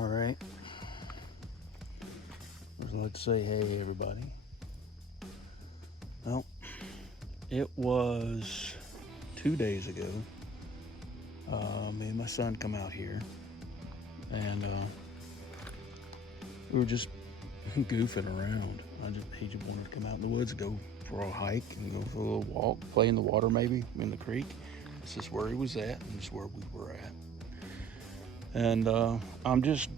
All right. I'd like to say, hey, everybody. Well, it was 2 days ago. Me and my son come out here, and we were just goofing around. He just wanted to come out in the woods, go for a hike, and go for a little walk, play in the water, maybe in the creek. This is where he was at, and this is where we were at. And I'm just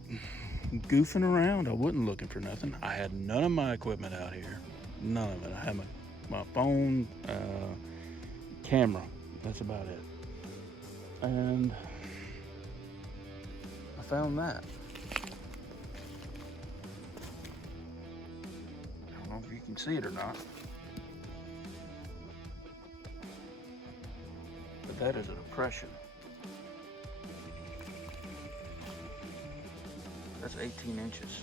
goofing around. I wasn't looking for nothing. I had none of my equipment out here. None of it. I had my phone, camera. That's about it. And I found that. I don't know if you can see it or not. But that is a depression. That's 18 inches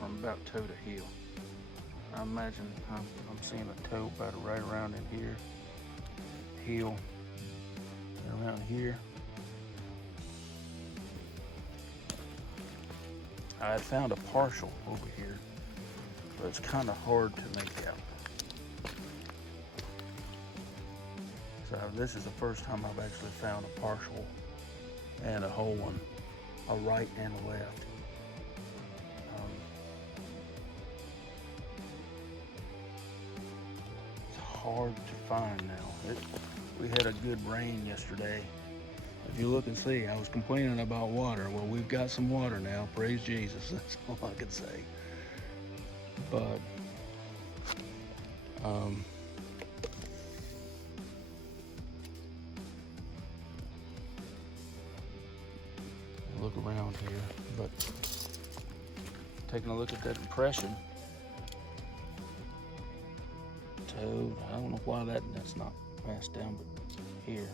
from about toe to heel. I imagine I'm seeing a toe about right around in here, heel around here. I had found a partial over here, but it's kind of hard to make out. So this is the first time I've actually found a partial and a whole one, a right and a left. It's hard to find now. We had a good rain yesterday. If you look and see, I was complaining about water. Well, we've got some water now. Praise Jesus. That's all I can say. But look around here, but taking a look at that impression, toe, I don't know why that's not passed down, but here,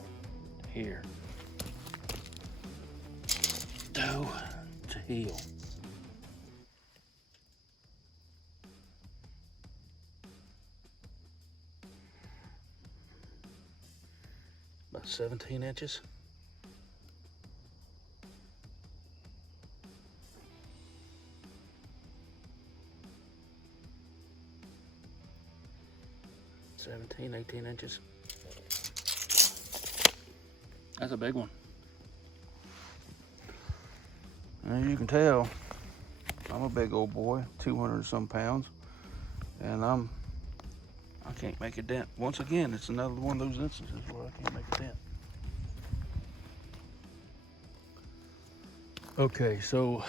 toe to heel. About 17 inches. $17, 18 inches. That's a big one. As you can tell, I'm a big old boy, 200 and some pounds, and I can't make a dent. Once again, it's another one of those instances where I can't make a dent. Okay, so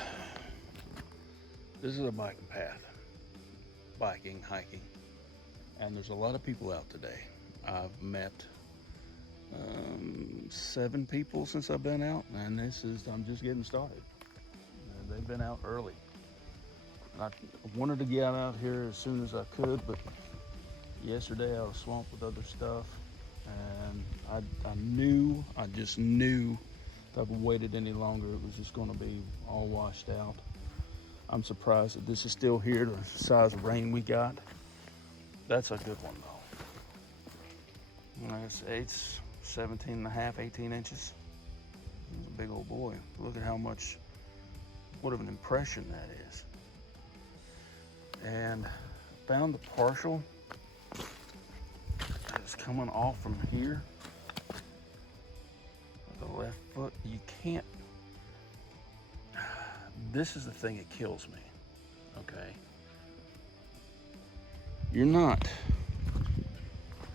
this is a biking path, hiking. And there's a lot of people out today. I've met 7 people since I've been out, and I'm just getting started. They've been out early. I wanted to get out here as soon as I could, but yesterday I was swamped with other stuff, and I just knew if I waited any longer, it was just going to be all washed out. I'm surprised that this is still here, the size of rain we got. That's a good one though. Like I say, it's 17 and a half, 18 inches. He's a big old boy. Look at what of an impression that is. And found the partial that's coming off from here. The left foot, you can't, this is the thing that kills me, okay? You're not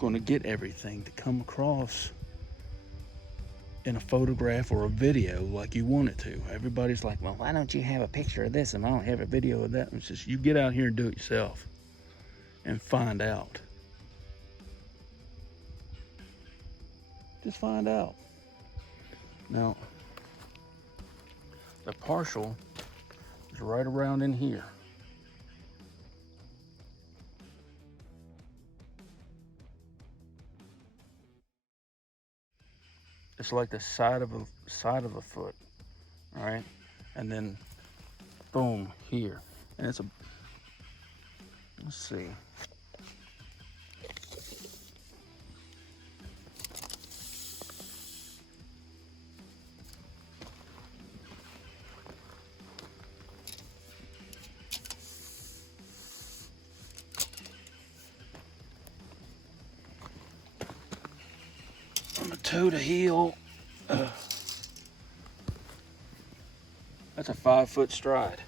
going to get everything to come across in a photograph or a video like you want it to. Everybody's like, well, why don't you have a picture of this and I don't have a video of that? It's just, you get out here and do it yourself and find out. Just find out. Now, the partial is right around in here. It's like the side of a foot, all right? And then, boom, here. And it's let's see. toe to heel. That's a 5-foot stride.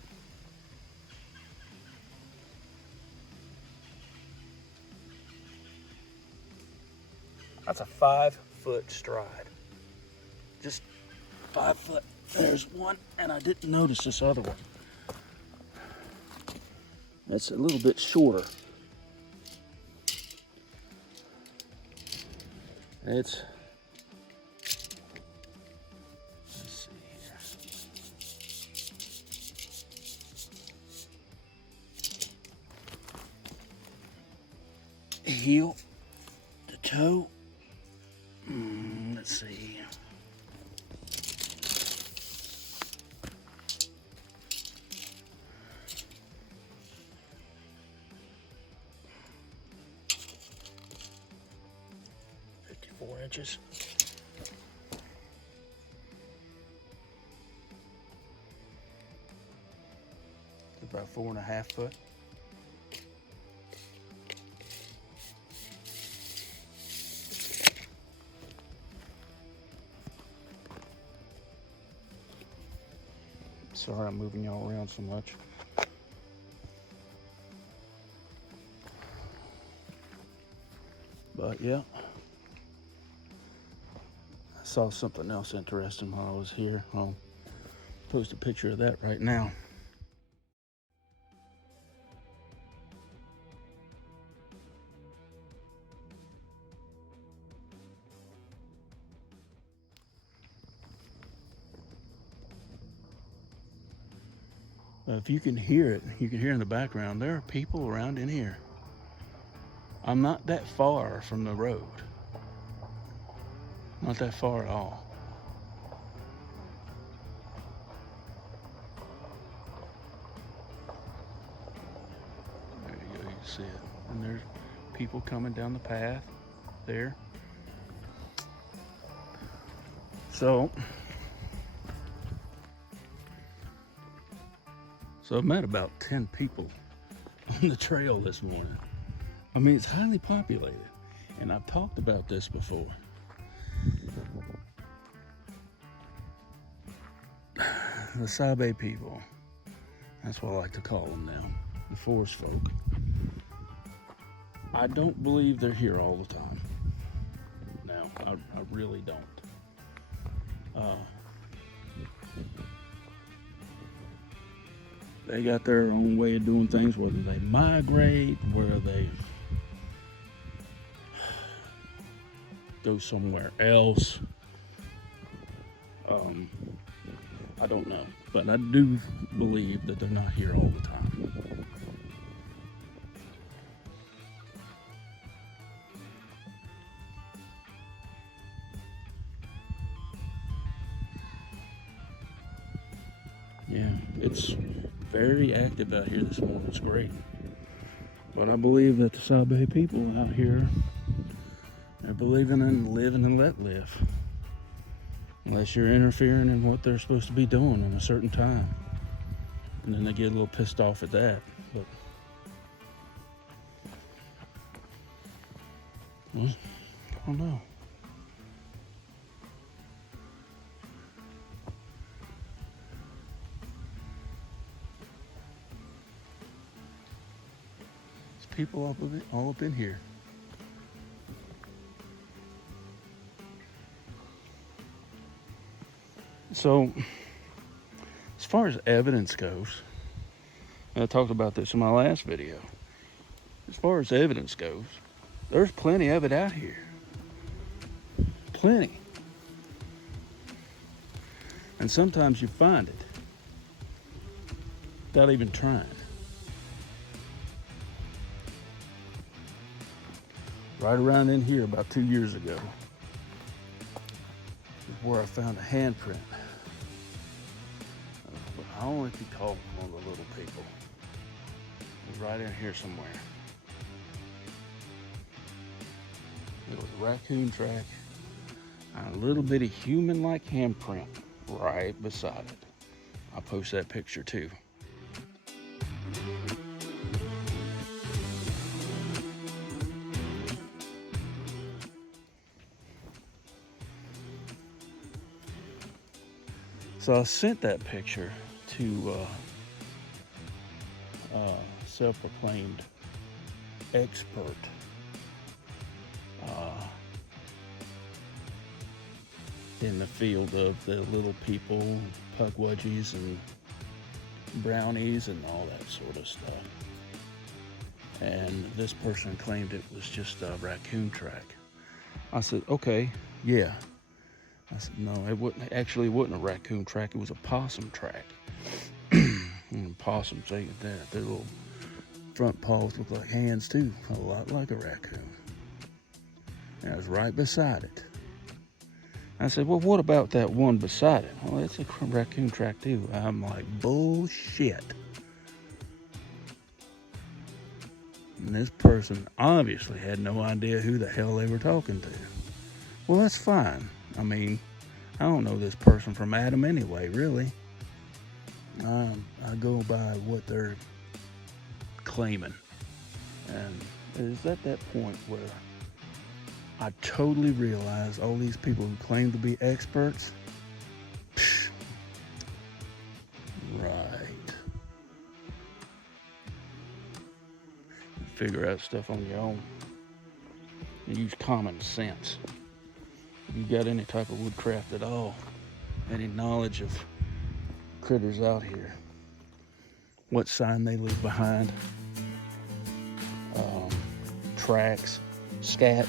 That's a 5-foot stride. Just 5 foot. There's one, and I didn't notice this other one. That's a little bit shorter. Let's see here. Heel to toe. Let's see. Inches. About 4.5 foot. Sorry I'm moving y'all around so much. But yeah. Saw something else interesting while I was here. I'll post a picture of that right now. If you can hear it, you can hear in the background, there are people around in here. I'm not that far from the road. Not that far at all. There you go, you can see it. And there's people coming down the path there. So I met about 10 people on the trail this morning. I mean, it's highly populated. And I've talked about this before. The Sabe people, that's what I like to call them now, the forest folk. I don't believe they're here all the time. No, I really don't. They got their own way of doing things, whether they migrate, whether they go somewhere else. I don't know, but I do believe that they're not here all the time. Yeah, it's very active out here this morning. It's great. But I believe that the Sabe people out here are believing in living and let live. Unless you're interfering in what they're supposed to be doing in a certain time. And then they get a little pissed off at that. But well, I don't know. There's people all up in here. So, as far as evidence goes, and I talked about this in my last video, as far as evidence goes, there's plenty of it out here. Plenty. And sometimes you find it without even trying. Right around in here about 2 years ago is where I found a handprint. I don't know if you call them one of the little people. It was right in here somewhere. It was a raccoon track and a little bitty human-like handprint right beside it. I'll post that picture too. So I sent that picture to self-proclaimed expert in the field of the little people, puckwudgies and brownies and all that sort of stuff. And this person claimed it was just a raccoon track. I said, okay, yeah. I said, no, it wasn't. Actually, it wasn't a raccoon track. It was a possum track. And possums, their little front paws look like hands too, a lot like a raccoon. And I was right beside it. I said, well, what about that one beside it? Well, it's a raccoon track too. I'm like, bullshit. And this person obviously had no idea who the hell they were talking to. Well, that's fine. I mean, I don't know this person from Adam anyway, really. I go by what they're claiming. And it's at that point where I totally realize all these people who claim to be experts, right. Figure out stuff on your own. And use common sense. If you got any type of woodcraft at all, any knowledge of critters out here, what sign they leave behind, tracks, scat,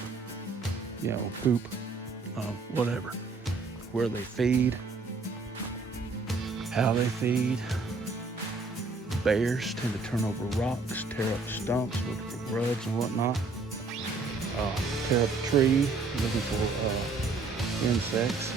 poop, whatever, where they feed, how they feed. Bears tend to turn over rocks, tear up stumps looking for grubs and whatnot, tear up a tree looking for insects.